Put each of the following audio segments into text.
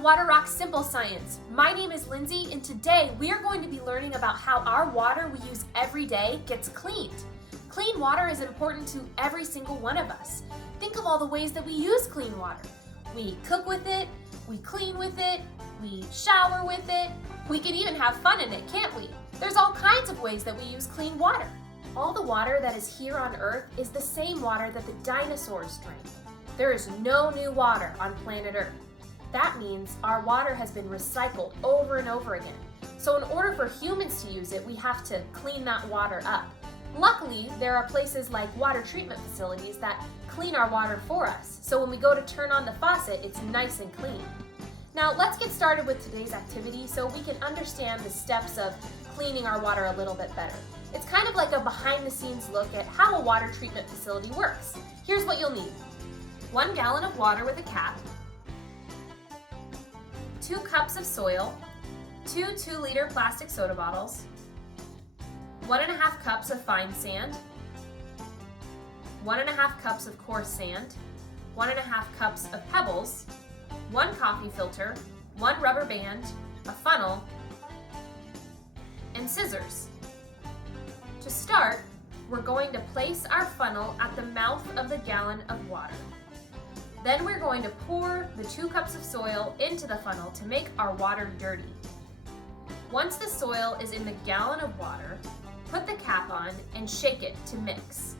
Water Rock's Simple Science. My name is Lindsey, and today we are going to be learning about how our water we use every day gets cleaned. Clean water is important to every single one of us. Think of all the ways that we use clean water. We cook with it, we clean with it, we shower with it, we can even have fun in it, can't we? There's all kinds of ways that we use clean water. All the water that is here on Earth is the same water that the dinosaurs drank. There is no new water on planet Earth. That means our water has been recycled over and over again. So in order for humans to use it, we have to clean that water up. Luckily, there are places like water treatment facilities that clean our water for us. So when we go to turn on the faucet, it's nice and clean. Now let's get started with today's activity so we can understand the steps of cleaning our water a little bit better. It's kind of like a behind-the-scenes look at how a water treatment facility works. Here's what you'll need. 1 gallon of water with a cap, 2 cups of soil, 2 2-liter plastic soda bottles, 1.5 cups of fine sand, 1.5 cups of coarse sand, 1.5 cups of pebbles, 1 coffee filter, 1 rubber band, a funnel, and scissors. To start, we're going to place our funnel at the mouth of the gallon of water. Then we're going to pour the 2 cups of soil into the funnel to make our water dirty. Once the soil is in the gallon of water, put the cap on and shake it to mix.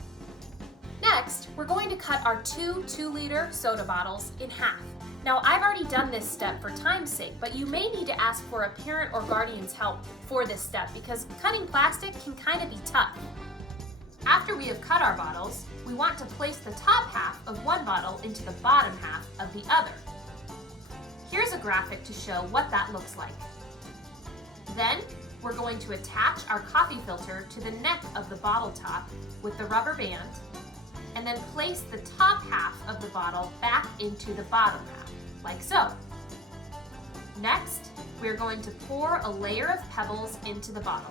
Next, we're going to cut our 2 2-liter soda bottles in half. Now, I've already done this step for time's sake, but you may need to ask for a parent or guardian's help for this step because cutting plastic can kind of be tough. After we have cut our bottles, we want to place the top half of one bottle into the bottom half of the other. Here's a graphic to show what that looks like. Then, we're going to attach our coffee filter to the neck of the bottle top with the rubber band, and then place the top half of the bottle back into the bottom half, like so. Next, we're going to pour a layer of pebbles into the bottle.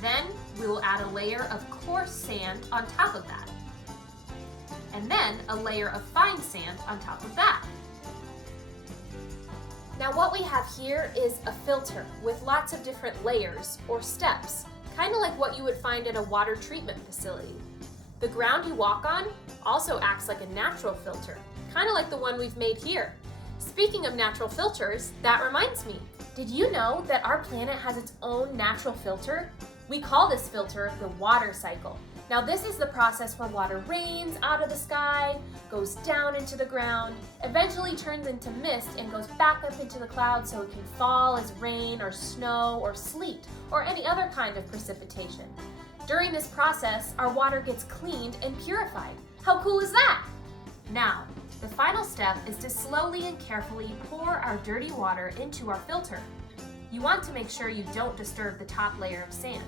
Then we will add a layer of coarse sand on top of that. And then a layer of fine sand on top of that. Now what we have here is a filter with lots of different layers or steps, kind of like what you would find in a water treatment facility. The ground you walk on also acts like a natural filter, kind of like the one we've made here. Speaking of natural filters, that reminds me, did you know that our planet has its own natural filter? We call this filter the water cycle. Now this is the process where water rains out of the sky, goes down into the ground, eventually turns into mist and goes back up into the clouds so it can fall as rain or snow or sleet or any other kind of precipitation. During this process, our water gets cleaned and purified. How cool is that? Now, the final step is to slowly and carefully pour our dirty water into our filter. You want to make sure you don't disturb the top layer of sand.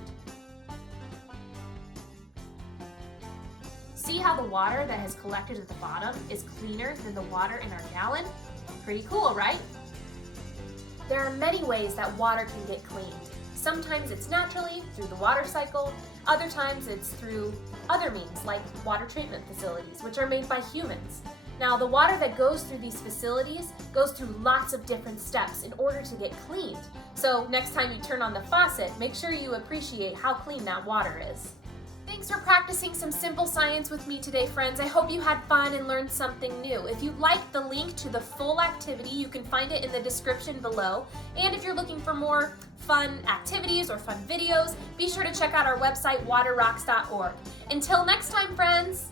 See how the water that has collected at the bottom is cleaner than the water in our gallon? Pretty cool, right? There are many ways that water can get cleaned. Sometimes it's naturally through the water cycle, other times it's through other means like water treatment facilities, which are made by humans. Now, the water that goes through these facilities goes through lots of different steps in order to get cleaned. So next time you turn on the faucet, make sure you appreciate how clean that water is. Thanks for practicing some simple science with me today, friends. I hope you had fun and learned something new. If you'd like the link to the full activity, you can find it in the description below. And if you're looking for more fun activities or fun videos, be sure to check out our website, waterrocks.org. Until next time, friends.